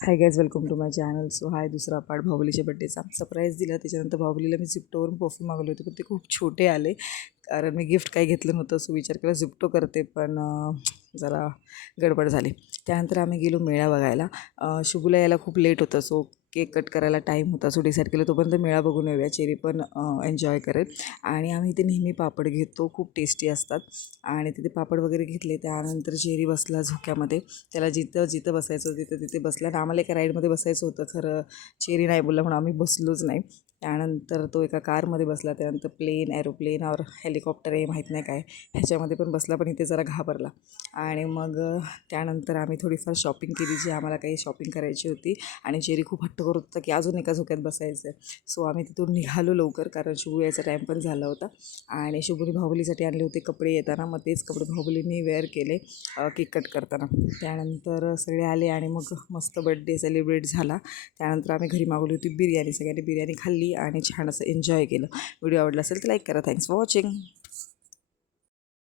High guys, welcome to my channel. So hi दुसरा part बाहुबलीच्या बड्डेचा. Surprise दिला. त्याच्यानंतर बाहुबलीला मी झिप्टोवरून परफ्यूम मागवले होते, पण ते खूप छोटे आले कारण मी गिफ्ट काही घेतलं नव्हतं. सो विचार केला झिप्टो करते, पण जरा गडबड झाली. त्यानंतर आम्ही गेलो मेळा बघायला. शुभूला यायला खूप लेट होतं, सो केक कट करायला टाईम होता. सो डिसाईड केलं तोपर्यंत मेळा बघून येऊया, चेरी पण एन्जॉय करेल. आणि आम्ही इथे नेहमी पापड घेतो, खूप टेस्टी असतात. आणि तिथे पापड वगैरे घेतले. त्यानंतर चेरी बसला झोक्यामध्ये. त्याला जिथं जिथं बसायचं तिथं तिथे बसला. आणि आम्हाला एका राईडमध्ये बसायचं होतं, खरं चेरी नाही बोलला म्हणून आम्ही बसलोच नाही. त्यानंतर तो एका कारमध्ये बसला. त्यानंतर प्लेन, एरोप्लेन और हेलिकॉप्टर आहे माहीत नाही काय, ह्याच्यामध्ये पण बसला, पण इथे जरा घाबरला. आणि मग त्यानंतर आम्ही थोडीफार शॉपिंग केली, जी आम्हाला काही शॉपिंग करायची होती. आणि चेरी खूप हट्ट करत होता की अजून एका झोक्यात बसायचं आहे. सो आम्ही तिथून निघालो लवकर, कारण शुभू यायचा टाईम पण झाला होता. आणि शुभूने बाहुबलीसाठी आणले होते कपडे येताना, मग तेच कपडे बाहुबलीने वेअर केले केक कट करताना. त्यानंतर सगळे आले आणि मग मस्त बड्डे सेलिब्रेट झाला. त्यानंतर आम्ही घरी मागवली होती बिर्याणी. सगळ्यांनी बिर्याणी खाल्ली आणि छान असं एन्जॉय केलं. व्हिडिओ आवडला असेल तर लाईक करा. Thanks for watching.